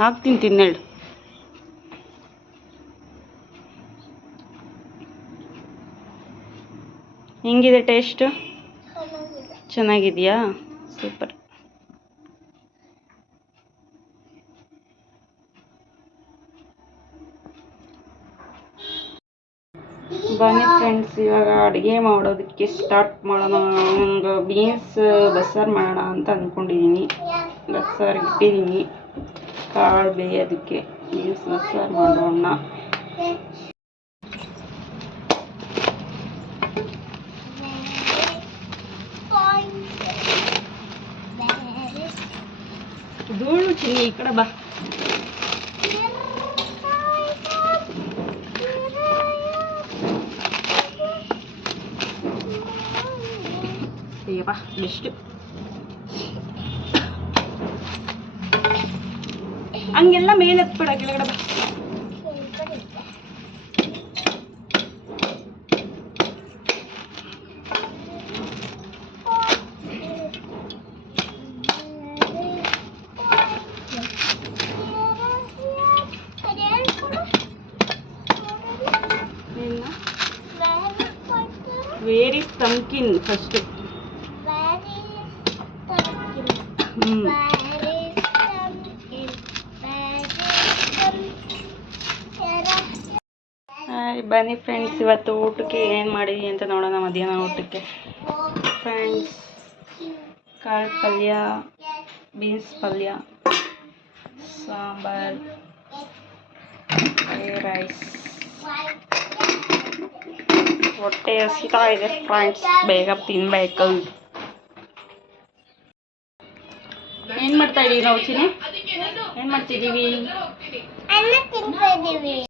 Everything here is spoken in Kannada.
ಹಾಕ್ತೀನಿ ತಿನ್ನೇಳು. ಹೆಂಗಿದೆ ಟೇಸ್ಟ್? ಚೆನ್ನಾಗಿದೆಯಾ? ಸೂಪರ್. ಬನ್ನಿ ಫ್ರೆಂಡ್ಸ್, ಇವಾಗ ಅಡುಗೆ ಮಾಡೋದಕ್ಕೆ ಸ್ಟಾರ್ಟ್ ಮಾಡೋಣ. ಒಂದು ಬೀನ್ಸ್ ಬಸ್ಸಾರು ಮಾಡೋಣ ಅಂತ ಅಂದ್ಕೊಂಡಿದ್ದೀನಿ. ಬಸ್ಸಾರು ಇಟ್ಟಿದ್ದೀನಿ, ಕಾಳು ಬೇಯೋದಕ್ಕೆ. ಬೀನ್ಸ್ ಬಸ್ಸಾರು ಮಾಡೋಣ. ಧೂಳು ಚಿನ್ನಿ, ಈ ಕಡೆ ಬಾ. ಅಯ್ಯಪ್ಪ ಬೆಸ್ಟ್. ಹಂಗೆಲ್ಲ ಮೇಲೆ ಹತ್ಬೇಡ, ಕೆಳಗಡೆ ಬಾ. Where is pumpkin first? Hi, ಬನ್ನಿ ಫ್ರೆಂಡ್ಸ್, ಇವತ್ತು ಊಟಕ್ಕೆ ಏನು ಮಾಡಿದ್ವಿ ಅಂತ ನೋಡೋಣ. ಮಧ್ಯಾಹ್ನ ಊಟಕ್ಕೆ ಫ್ರೆಂಡ್ಸ್, ಕಾಳು ಪಲ್ಯ, ಬೀನ್ಸ್ ಪಲ್ಯ, ಸಾಂಬಾರ್, ರೈಸ್. ಹೊಟ್ಟೆ ಹಸಿತಾ ಇದೆ ಫ್ರೆಂಡ್ಸ್, ಬೇಗ ತಿನ್ಬೇಕು. ಏನು ಮಾಡ್ತಾ ಇದೀವಿ ನಾವು ಚಿನಿ? ಏನು ಮಾಡ್ತಿದ್ದೀವಿ?